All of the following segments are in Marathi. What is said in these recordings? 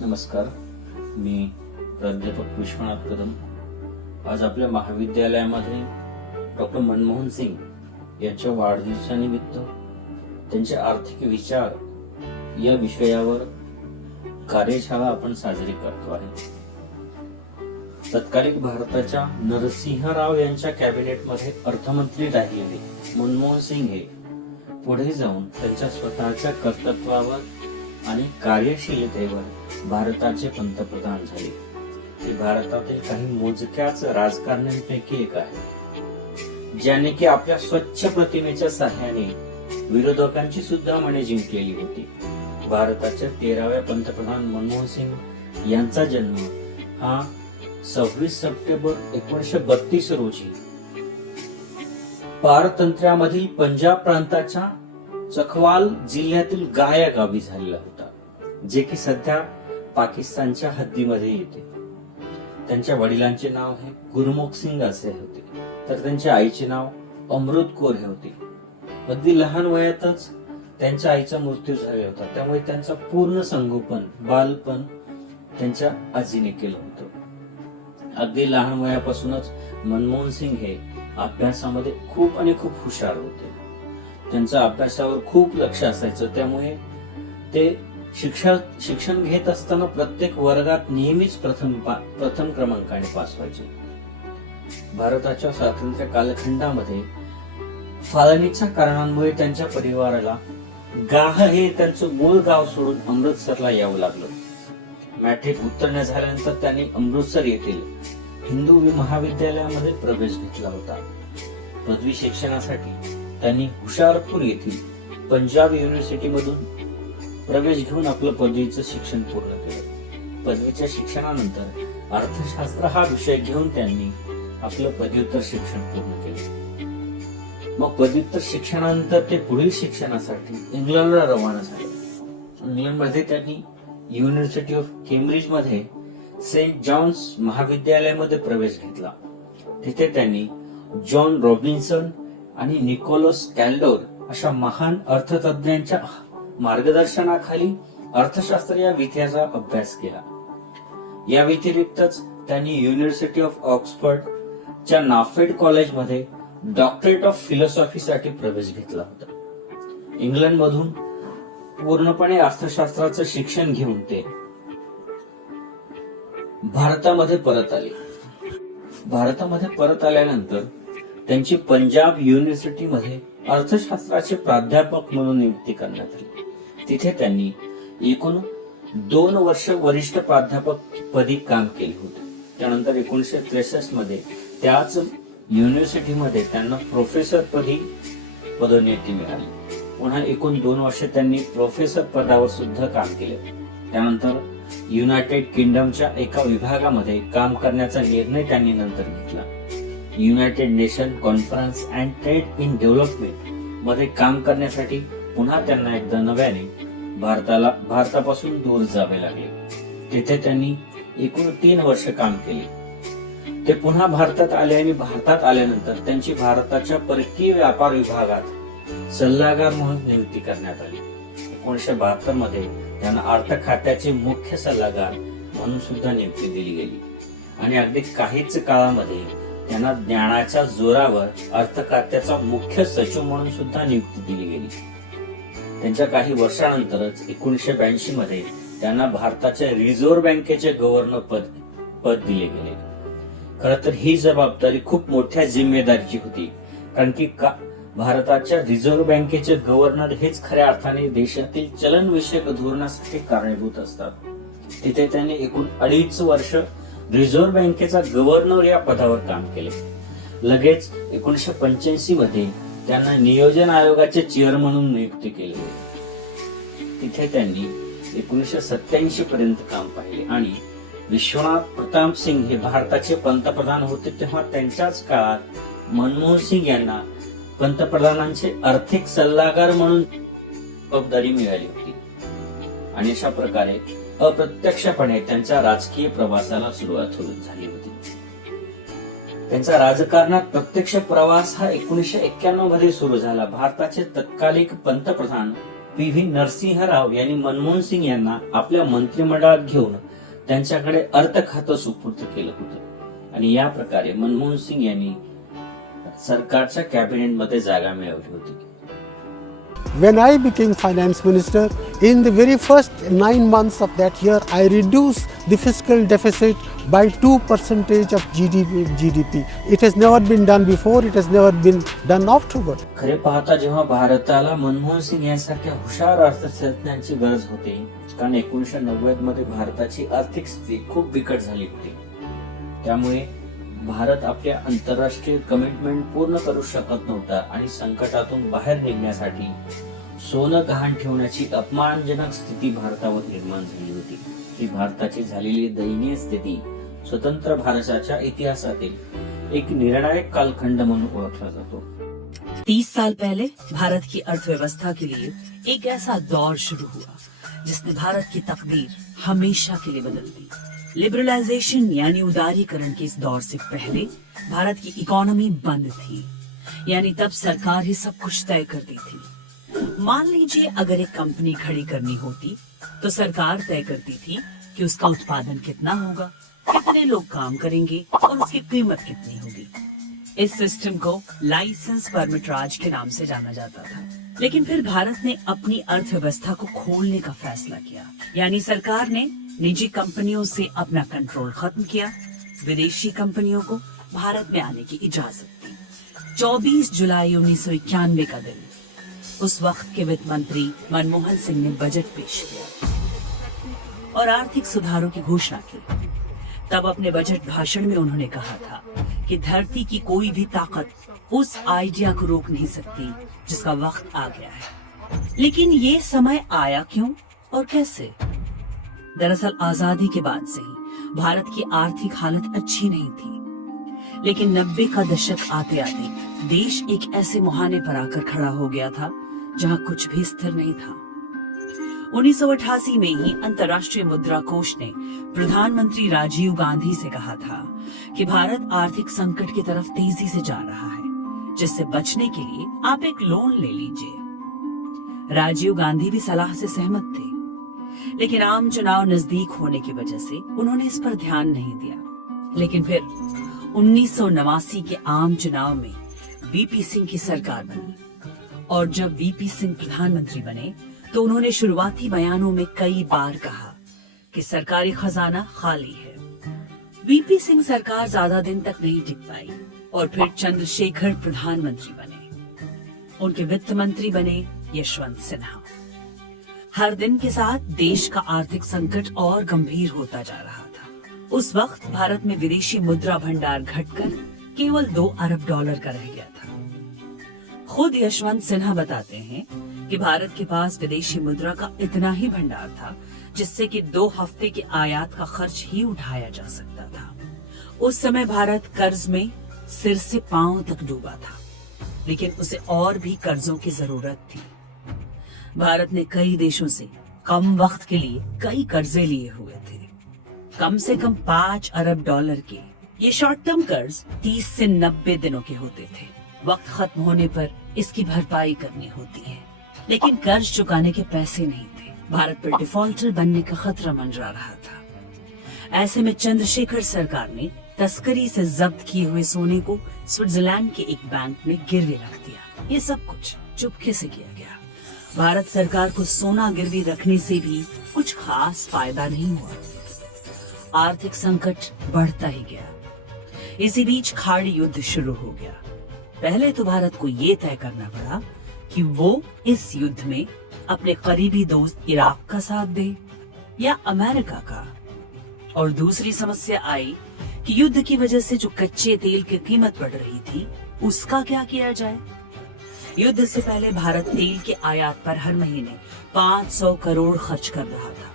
नमस्कार, मी प्राध्यापक विश्वनाथ कदम. आज आपल्या महाविद्यालयामध्ये डॉक्टर मनमोहन सिंग यांच्या वाढदिवसानिमित्त त्यांचे आर्थिक विचार या विषयावर कार्यशाळा आपण साजरी करतो आहे. तत्कालीन भारताच्या नरसिंहराव यांच्या कॅबिनेटमध्ये अर्थमंत्री राहिलेले मनमोहन सिंग हे पुढे जाऊन त्यांच्या स्वतःच्या कर्तृत्वावर आणि कार्यशीलतेवर भारताचे पंतप्रधान झाले. ते भारतातील काही मोजक्याच राजकारण्यांपैकी एक आहे ज्याने की आपल्या स्वच्छ प्रतिमेच्या सहाय्याने विरोधकांची सुद्धा मने जिंकलेली होती. भारताच्या 13व्या पंतप्रधान मनमोहन सिंग यांचा जन्म हा 26 सप्टेंबर 1932 रोजी पारतंत्र्यामधील पंजाब प्रांताच्या चकवाल जिल्ह्यातील गाय या गावी झालेला होता, जे की सध्या पाकिस्तानच्या हद्दीमध्ये येते. त्यांच्या वडिलांचे नाव हे गुरमुख सिंग असे होते, तर त्यांच्या आईचे नाव अमृत कौर हे होते. अगदी लहान वयातच त्यांच्या आईचा मृत्यू झाला होता, त्यामुळे त्यांचा पूर्ण संगोपन बालपण त्यांच्या आजीने केलं होतं. अगदी लहान वयापासूनच मनमोहन सिंग हे अभ्यासामध्ये खूप हुशार होते. त्यांचं अभ्यासावर खूप लक्ष असायचं, त्यामुळे ते शिक्षण घेत असताना प्रत्येक वर्गात नेहमीच प्रथम क्रमांकाने पास व्हायचे. भारताच्या स्वातंत्र्य कालखंडामध्ये फाळणीच्या कारणांमुळे त्यांच्या परिवाराला गाह हे त्यांचं मूळ गाव सोडून अमृतसरला यावं लागलं. मॅट्रिक उत्तीर्ण झाल्यानंतर त्यांनी अमृतसर येथील हिंदू महाविद्यालयामध्ये प्रवेश घेतला होता. पदवी शिक्षणासाठी त्यांनी हुशारपूर येथील पंजाब युनिव्हर्सिटी मधून प्रवेश घेऊन आपलं पदवीचं शिक्षण पूर्ण केलं. पदवीच्या शिक्षणानंतर अर्थशास्त्र हा विषय घेऊन त्यांनी आपलं पदव्युत्तर शिक्षण पूर्ण केलं. मग पदव्युत्तर शिक्षणानंतर ते पुढील शिक्षणासाठी इंग्लंडला रवाना झाले. इंग्लंडमध्ये त्यांनी युनिव्हर्सिटी ऑफ केम्ब्रिज मध्ये सेंट जॉन्स महाविद्यालयामध्ये प्रवेश घेतला. तिथे त्यांनी जॉन रॉबिन्सन आणि निकोलस कॅल्डोर अशा महान अर्थतज्ञांच्या मार्गदर्शनाखाली अर्थशास्त्र या विषयाचा अभ्यास केला. या व्यतिरिक्तच त्यांनी युनिव्हर्सिटी ऑफ ऑक्सफर्ड च्या नाफेड कॉलेजमध्ये डॉक्टरेट ऑफ फिलॉसॉफी साठी प्रवेश घेतला होता. इंग्लंड मधून पूर्णपणे अर्थशास्त्राचं शिक्षण घेऊन ते भारतामध्ये परत आल्यानंतर त्यांची पंजाब युनिव्हर्सिटी मध्ये अर्थशास्त्राचे प्राध्यापक म्हणून नियुक्ती करण्यात आली. तिथे त्यांनी एकूण 2 वर्ष वरिष्ठ प्राध्यापक पदी काम केले होते. त्यानंतर 1963 मध्ये त्याच युनिव्हर्सिटीमध्ये त्यांना प्रोफेसर पदी पदोन्नती मिळाली. पुन्हा एकूण 2 वर्ष त्यांनी प्रोफेसर पदावर सुद्धा काम केले. त्यानंतर युनायटेड किंगडमच्या एका विभागामध्ये काम करण्याचा निर्णय त्यांनी नंतर घेतला. United nation conference and trade in development मध्ये काम करण्यासाठी पुन्हा त्यांना एकदा नव्याने भारतापासून दूर जावे लागले. तिथे त्यांनी एकूण 3 वर्ष काम केले. ते पुन्हा भारतात आले आणि भारतात आल्यानंतर त्यांची भारताच्या परकीय व्यापार विभागात सल्लागार म्हणून नियुक्ती करण्यात आली. 1972 मध्ये त्यांना अर्थ खात्याचे मुख्य सल्लागार म्हणून सुद्धा नियुक्ती दिली गेली आणि अगदी काहीच काळामध्ये त्यांना ज्ञानाच्या जोरावर अर्थ खात्याचा मुख्य सचिव म्हणून सुद्धा नियुक्ती दिली गेली. त्यांच्या काही वर्षानंतरच 1982 मध्ये त्यांना भारताच्या रिझर्व्ह बँकेचे गव्हर्नर पद दिले गेले. खरं तर ही जबाबदारी खूप मोठ्या जिम्मेदारीची होती, कारण की भारताच्या रिझर्व्ह बँकेचे गव्हर्नर हेच खऱ्या अर्थाने देशातील चलनविषयक धोरणासाठी कारणीभूत असतात. तिथे त्यांनी एकूण 2.5 वर्ष रिझर्व्ह बँकेचा गव्हर्नर या पदावर काम केले. लगेच 1985 मध्ये त्यांना नियोजन आयोगाचे चेअरमन म्हणून नियुक्ती केली. तिथे त्यांनी 1987 पर्यंत काम पाहिले आणि विश्वनाथ प्रताप सिंग हे भारताचे पंतप्रधान होते तेव्हा त्यांच्याच काळात मनमोहन सिंग यांना पंतप्रधानांचे आर्थिक सल्लागार म्हणून जबाबदारी मिळाली होती आणि अशा प्रकारे अप्रत्यक्षपणे त्यांच्या राजकीय प्रवासाला सुरुवात झाली होती. त्यांचा राजकारणात प्रत्यक्ष प्रवास हा 1991 मध्ये सुरू झाला. भारताचे तत्कालीन पंतप्रधान PV नरसिंह राव यांनी मनमोहन सिंग यांना आपल्या मंत्रिमंडळात घेऊन त्यांच्याकडे अर्थ खातं सुपूर्द केलं होतं आणि या प्रकारे मनमोहन सिंग यांनी सरकारच्या कॅबिनेटमध्ये जागा मिळवली होती. When I became finance minister, in the very first 9 months of that year, I reduced the fiscal deficit by 2% of GDP. It has never been done before, it has never been done afterward. खरे पाहता जेव्हा भारताला मनमोहन सिंग यांसारख्या हुशार अर्थशास्त्रज्ञांची गरज होती, कारण 1990 मध्ये भारताची आर्थिक स्थिती खूप बिकट झाली होती. त्यामुळे भारत आपल्या आंतरराष्ट्रीय कमिटमेंट पूर्ण करू शकत नव्हता आणि संकटातून बाहेर निघण्यासाठी सोनं गहाण ठेवण्याची अपमानजनक स्थिती भारतावर निर्माण झाली होती. ही भारताची झालेली दयनीय स्थिती स्वतंत्र भारताच्या इतिहासातील एक निर्णायक कालखंड म्हणून ओळखला जातो. 30 साल पहले भारत की अर्थव्यवस्था के लिए एक ऐसा दौर शुरू हुआ जिसने भारत की तकदीर हमेशा के लिए बदल दी. लिबरलाइजेशन यानी उदारीकरण के इस दौर से पहले भारत की इकोनॉमी बंद थी, यानी तब सरकार ही सब कुछ तय करती थी. मान लीजिए अगर एक कंपनी खड़ी करनी होती तो सरकार तय करती थी कि उसका उत्पादन कितना होगा, कितने लोग काम करेंगे और उसकी कीमत कितनी होगी. इस सिस्टम को लाइसेंस परमिट राज के नाम से जाना जाता था. लेकिन फिर भारत ने अपनी अर्थव्यवस्था को खोलने का फैसला किया, यानी सरकार ने निजी कंपनियों से अपना कंट्रोल खत्म किया, विदेशी कंपनियों को भारत में आने की इजाजत दी. 24 जुलाई 1991 का दिन, उस वक्त के वित्त मंत्री मनमोहन सिंह ने बजट पेश किया और आर्थिक सुधारों की घोषणा की. तब अपने बजट भाषण में उन्होंने कहा था कि धरती की कोई भी ताकत उस आइडिया को रोक नहीं सकती जिसका वक्त आ गया है. लेकिन ये समय आया क्यों और कैसे? दरअसल आजादी के बाद से ही भारत की आर्थिक हालत अच्छी नहीं थी, लेकिन 90 का दशक आते आते देश एक ऐसे मुहाने पर आकर खड़ा हो गया था जहां कुछ भी स्थिर नहीं था. 1988 में ही अंतर्राष्ट्रीय मुद्रा कोष ने प्रधानमंत्री राजीव गांधी से कहा था कि भारत आर्थिक संकट की तरफ तेजी से जा रहा है, जिससे बचने के लिए आप एक लोन ले लीजिए. राजीव गांधी भी सलाह से सहमत थे, लेकिन आम चुनाव नजदीक होने की वजह से उन्होंने इस पर ध्यान नहीं दिया. लेकिन फिर 1989 के आम चुनाव में वीपी सिंह की सरकार बनी और जब वीपी सिंह प्रधानमंत्री बने तो उन्होंने शुरुआती बयानों में कई बार कहा कि सरकारी खजाना खाली है. वीपी सिंह सरकार ज्यादा दिन तक नहीं टिक पाई और फिर चंद्रशेखर प्रधानमंत्री बने. उनके वित्त मंत्री बने यशवंत सिन्हा. हर दिन के साथ देश का आर्थिक संकट और गंभीर होता जा रहा था. उस वक्त भारत में विदेशी मुद्रा भंडार घटकर केवल $2 अरब का रह गया था. खुद यशवंत सिन्हा बताते हैं कि भारत के पास विदेशी मुद्रा का इतना ही भंडार था जिससे कि 2 हफ्ते के आयात का खर्च ही उठाया जा सकता था. उस समय भारत कर्ज में सिर से पांव तक डूबा था, लेकिन उसे और भी कर्जों की जरूरत थी. भारत ने कई देशों से कम वक्त के लिए कई कर्जे लिए हुए थे, कम से कम $5 अरब के. ये शॉर्ट टर्म कर्ज 30 से 90 दिनों के होते थे. वक्त खत्म होने पर इसकी भरपाई करनी होती है, लेकिन कर्ज चुकाने के पैसे नहीं थे. भारत पर डिफॉल्टर बनने का खतरा मंडरा रहा था. ऐसे में चंद्रशेखर सरकार ने तस्करी से जब्त किए हुए सोने को स्विट्जरलैंड के एक बैंक में गिरवी रख दिया. ये सब कुछ चुपके से किया गया. भारत सरकार को सोना गिरवी रखने से भी कुछ खास फायदा नहीं हुआ. आर्थिक संकट बढ़ता ही गया. इसी बीच खाड़ी युद्ध शुरू हो गया. पहले तो भारत को ये तय करना पड़ा कि वो इस युद्ध में अपने करीबी दोस्त इराक का साथ दे या अमेरिका का. और दूसरी समस्या आई कि युद्ध की वजह से जो कच्चे तेल की कीमत बढ़ रही थी उसका क्या किया जाए. युद्ध से पहले भारत तेल के आयात पर हर महीने 500 करोड़ खर्च कर रहा था,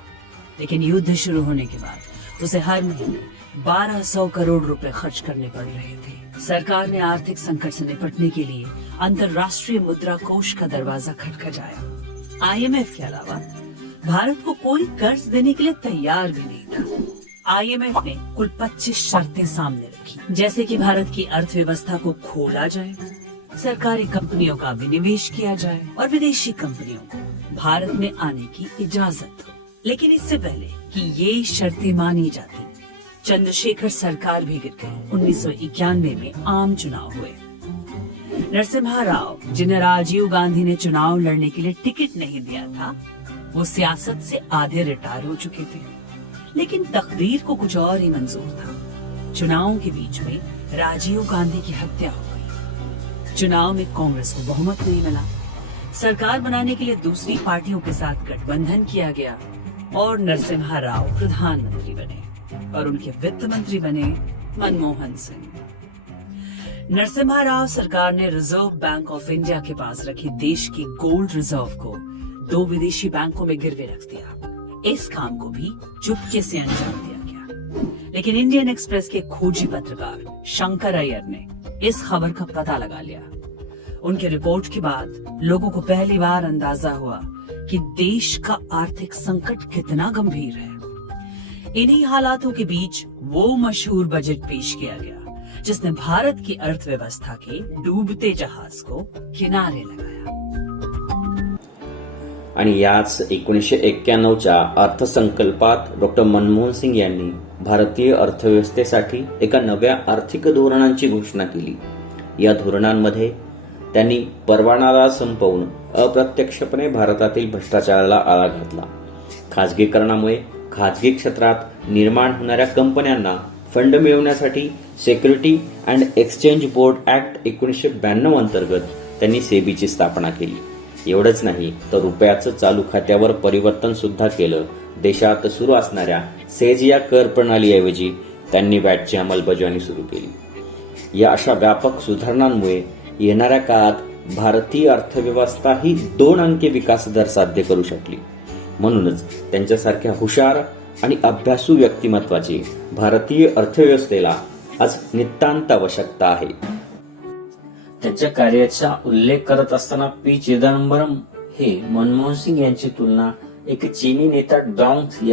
लेकिन युद्ध शुरू होने के बाद उसे हर महीने 1200 करोड़ रुपए खर्च करने पड़ रहे थे. सरकार ने आर्थिक संकट से निपटने के लिए अंतर्राष्ट्रीय मुद्रा कोष का दरवाजा खटखटाया. IMF के अलावा भारत को कोई कर्ज देने के लिए तैयार भी नहीं था. IMF ने कुल 25 शर्तें सामने रखी, जैसे कि भारत की अर्थव्यवस्था को खोला जाए, सरकारी कंपनियों का विनिवेश किया जाए और विदेशी कंपनियों को भारत में आने की इजाजत हो। लेकिन इससे पहले कि ये शर्तें मानी जाती, चंद्रशेखर सरकार भी गिर गई। 1991 में आम चुनाव हुए। नरसिम्हा राव, जिन्हें राजीव गांधी ने चुनाव लड़ने के लिए टिकट नहीं दिया था, वो सियासत से आधे रिटायर हो चुके थे। लेकिन तकदीर को कुछ और ही मंजूर था। चुनाव के बीच में राजीव गांधी की हत्या हो गई। चुनाव में कांग्रेस को बहुमत नहीं मिला। सरकार बनाने के लिए दूसरी पार्टियों के साथ गठबंधन किया गया और नरसिम्हा राव प्रधानमंत्री बने और उनके वित्त मंत्री बने मनमोहन सिंह। नरसिम्हा राव सरकार ने reserve bank of India K pass रखे देश की गोल्ड रिजर्व को 2 विदेशी बैंकों में गिरवे रख दिया। इस काम को भी चुपके से अंजाम दिया गया। लेकिन इंडियन एक्सप्रेस के खोजी पत्रकार शंकर अय्यर ने इस खबर का पता लगा लिया। उनके रिपोर्ट के बाद लोगों को पहली बार अंदाजा हुआ कि देश का आर्थिक संकट कितना गंभीर है। इन्हीं हालातों के बीच वो मशहूर बजट पेश किया गया जिसने भारत की अर्थव्यवस्था के डूबते जहाज को किनारे लगाया। आणि याच 1991च्या अर्थसंकल्पात डॉक्टर मनमोहन सिंग यांनी भारतीय अर्थव्यवस्थेसाठी एका नव्या आर्थिक धोरणांची घोषणा केली। या धोरणांमध्ये त्यांनी परवानाला संपवून अप्रत्यक्षपणे भारतातील भ्रष्टाचाराला आळा घातला। खाजगीकरणामुळे खाजगी क्षेत्रात निर्माण होणाऱ्या कंपन्यांना फंड मिळवण्यासाठी security and exchange board act 1992 अंतर्गत त्यांनी सेबीची स्थापना केली। एवढंच नाही तर रुपयाचं चालू खात्यावर परिवर्तन सुद्धा केलं। देशात सुरू असणाऱ्या सेज या कर प्रणालीऐवजी त्यांनी वॅटची अंमलबजावणी सुरू केली। या अशा व्यापक सुधारणांमुळे येणाऱ्या काळात भारतीय अर्थव्यवस्था ही 2 अंकी विकास दर साध्य करू शकली। म्हणूनच त्यांच्यासारख्या हुशार आणि अभ्यासू व्यक्तिमत्वाची भारतीय अर्थव्यवस्थेला आज नितांत आवश्यकता आहे। त्याच्या कार्याचा उल्लेख करत असताना पी चिदंबरम हे मनमोहन सिंग यांची तुलना एक चीनी नेता डॉंग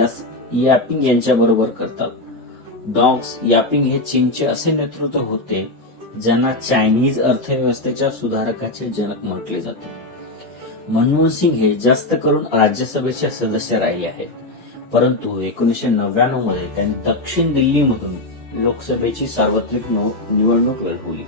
यापिंग यांच्या बरोबर करतात। डॉंग यापिंग हे चीनचे असे नेतृत्व होते ज्यांना चायनीज अर्थव्यवस्थेच्या सुधारकाचे जनक म्हटले जाते। मनमोहन सिंग हे जास्त करून राज्यसभेचे सदस्य राहिले आहेत, परंतु 1999 मध्ये त्यांनी दक्षिण दिल्लीमधून लोकसभेची सार्वत्रिक निवडणूक लढवली,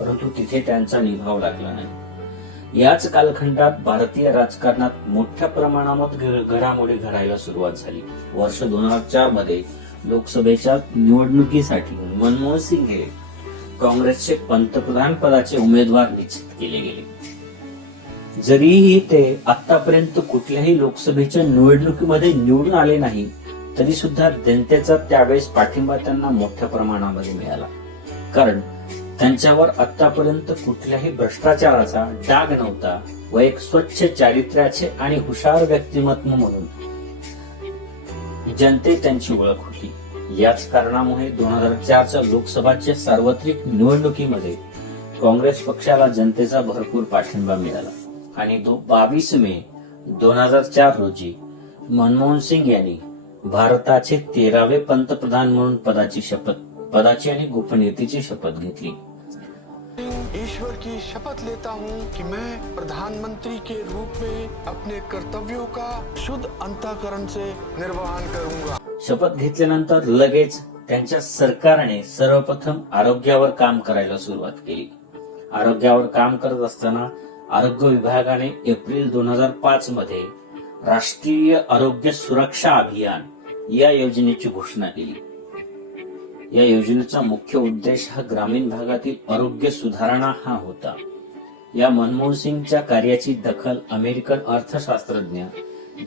परंतु तिथे त्यांचा निभाव लागला नाही। याच कालखंडात भारतीय राजकारणात मोठ्या प्रमाणात घडामोडी घडायला सुरुवात झाली। वर्ष 2004 मध्ये लोकसभेच्या निवडणुकीसाठी मनमोहन सिंग हे काँग्रेसचे पंतप्रधान पदाचे उमेदवार निश्चित केले गेले। जरीही ते आतापर्यंत कुठल्याही लोकसभेच्या निवडणुकीमध्ये निवडून आले नाही, तरी सुद्धा जनतेचा त्यावेळेस पाठिंबा त्यांना मोठ्या प्रमाणामध्ये मिळाला, कारण त्यांच्यावर आतापर्यंत कुठल्याही भ्रष्टाचाराचा डाग नव्हता व एक स्वच्छ चारित्र्याचे आणि हुशार व्यक्तिमत्व म्हणून जनतेत त्यांची ओळख होती। याच कारणामुळे 2004च्या लोकसभाच्या सार्वत्रिक निवडणुकीमध्ये काँग्रेस पक्षाला जनतेचा भरपूर पाठिंबा मिळाला आणि 22 मे 2004 रोजी मनमोहन सिंग यांनी भारताचे 13वे पंतप्रधान म्हणून पदाची आणि गोपनीयतेची शपथ घेतली। ईश्वर की शपथ लेता हूँ कि मैं प्रधानमंत्री के रूप में अपने कर्तव्यों का शुद्ध अंतःकरण से निर्वहन करूंगा। शपथ घेतल्यानंतर लगेच त्यांच्या सरकारने सर्वप्रथम आरोग्यावर काम करायला सुरुवात केली। आरोग्यावर काम करत असताना आरोग्य विभागाने एप्रिल 2005 मध्ये राष्ट्रीय आरोग्य सुरक्षा अभियान या योजनेची घोषणा केली। या योजनेचा मुख्य उद्देश हा ग्रामीण भागातील आरोग्य सुधारणा हा होता। या मनमोहन सिंगच्या कार्याची दखल अमेरिकन अर्थशास्त्रज्ञ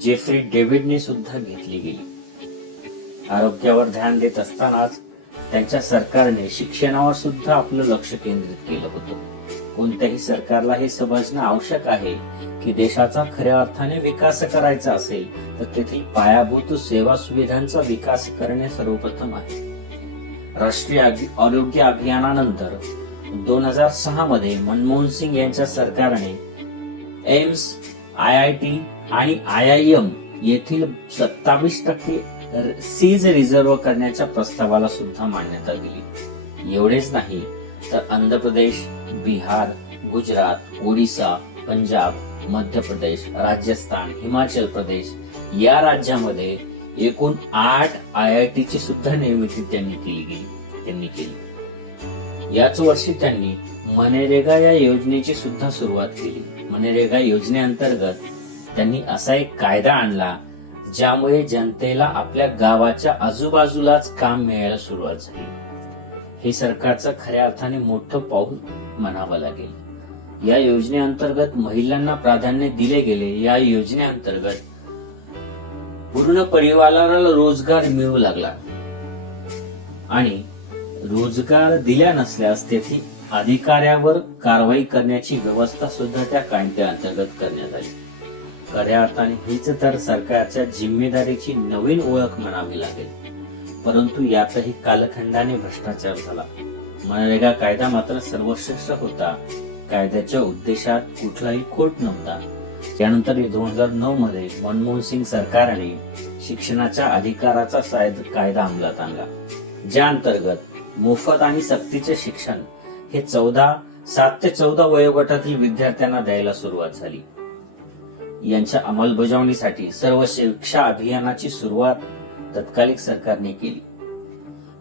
जेफ्री डेव्हिडने सुद्धा घेतली गेली। आरोग्यावर ध्यान देत असतानाच त्यांच्या सरकारने शिक्षणावर सुद्धा आपलं लक्ष केंद्रित केलं होतं। कोणत्याही सरकारला हे समजणं आवश्यक आहे की देशाचा खऱ्या अर्थाने विकास करायचा असेल तर तेथील पायाभूत सेवा सुविधांचा विकास करणे सर्वप्रथम आहे। राष्ट्रीय आरोग्य अभियानानंतर 2006 मध्ये मनमोहन सिंग यांच्या सरकारने एम्स, IIT आणि IIM येथील 27% सीज रिझर्व्ह करण्याच्या प्रस्तावाला सुद्धा मान्यता दिली। एवढेच नाही तर आंध्र प्रदेश, बिहार, गुजरात, ओडिसा, पंजाब मध्य प्रदेश, राजस्थान, हिमाचल प्रदेश या राज्यामध्ये एकूण 8 IIT ची सुद्धा निर्मिती त्यांनी केली. याच वर्षी त्यांनी मनरेगा या योजनेची सुद्धा सुरुवात केली. मनरेगा योजनेअंतर्गत त्यांनी असा एक कायदा आणला ज्यामुळे जनतेला आपल्या गावाच्या आजूबाजूलाच काम मिळायला सुरुवात झाली. हे सरकारचं खऱ्या अर्थाने मोठं पाऊल म्हणावं लागेल. या योजनेअंतर्गत महिलांना प्राधान्य दिले गेले. या योजनेअंतर्गत पूर्ण परिवाराला रोजगार मिळू लागला आणि रोजगार दिल्या नसल्यास तेथे अधिकाऱ्यावर कारवाई करण्याची व्यवस्था सुद्धा त्या कायद्याअंतर्गत करण्यात आली. खऱ्या अर्थाने हीच तर सरकारच्या जिम्मेदारीची नवीन ओळख म्हणावी लागेल. परंतु यातही कालखंडाने भ्रष्टाचार झाला. मनरेगा कायदा मात्र सर्वश्रेष्ठ होता. कायद्याच्या उद्देशात कुठलाही खोट नव्हता. त्यानंतर 2009 मध्ये मनमोहन सिंग सरकारने शिक्षणाच्या अधिकाराचा कायदा अंमलात आणला, ज्या अंतर्गत मोफत आणि सक्तीचे शिक्षण हे 7 ते 14 वयोगटातील विद्यार्थ्यांना द्यायला सुरुवात झाली. यांच्या अंमलबजावणीसाठी सर्व शिक्षा अभियानाची सुरुवात तत्कालिक सरकारने केली.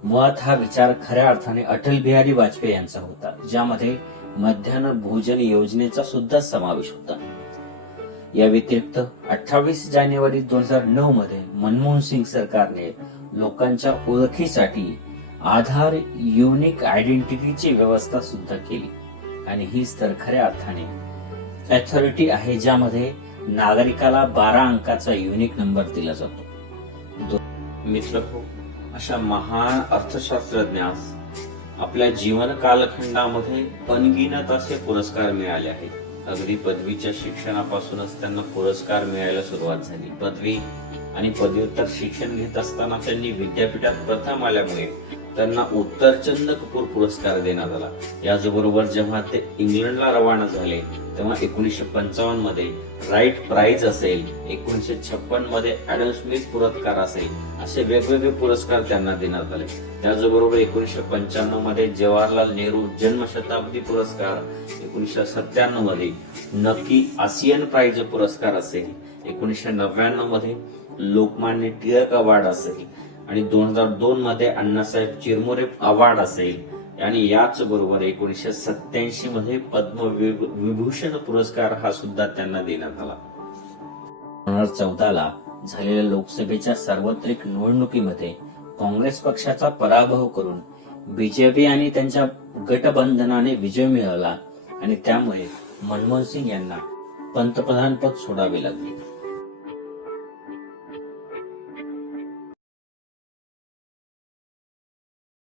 मुळात हा विचार खऱ्या अर्थाने अटल बिहारी वाजपेयी यांचा होता, ज्यामध्ये मध्यान्ह भोजन योजनेचा सुद्धा समावेश होता. या व्यतिरिक्त 28 जानेवारी 2009 मध्ये मनमोहन सिंग सरकारने लोकांच्या ओळखीसाठी आधार युनिक आयडेंटिटीची व्यवस्था सुद्धा केली. आणि हीच तर खऱ्या अर्थाने अथॉरिटी आहे, ज्यामध्ये नागरिकाला 12 अंकाचा युनिक नंबर दिला जातो. मित्र हो, अशा महान अर्थशास्त्रज्ञास आपल्या जीवन कालखंडामध्ये अनगिनत असे पुरस्कार मिळाले आहेत. अगदी पदवीच्या शिक्षणापासूनच त्यांना पुरस्कार मिळायला सुरुवात झाली. पदवी आणि पदव्युत्तर शिक्षण घेत असताना त्यांनी विद्यापीठात प्रथम आल्यामुळे त्यांना उत्तरचंद कपूर पुरस्कार देण्यात आला. याचबरोबर जेव्हा ते इंग्लंडला रवाना झाले तेव्हा 1955 मध्ये राईट प्राइज असेल, 1956 मध्ये ॲडम स्मिथ पुरस्कार असेल, असे वेगवेगळे पुरस्कार त्यांना देण्यात आले. त्याचबरोबर 1995 मध्ये जवाहरलाल नेहरू जन्मशताब्दी पुरस्कार, 1997 मध्ये नकी आसियन प्राइज पुरस्कार असेल, 1999 मध्ये लोकमान्य टिळक अवॉर्ड असेल आणि 2002 मध्ये अण्णासाहेब चिरमुरे अवॉर्ड असेल आणि याच बरोबर 1987 मध्ये पद्मविभूषण पुरस्कार हा सुद्धा त्यांना देण्यात आला. 2014 ला झालेल्या लोकसभेच्या सार्वत्रिक निवडणुकीमध्ये काँग्रेस पक्षाचा पराभव करून बीजेपी आणि त्यांच्या गठबंधनाने विजय मिळवला आणि त्यामुळे मनमोहन सिंग यांना पंतप्रधान पद सोडावे लागले.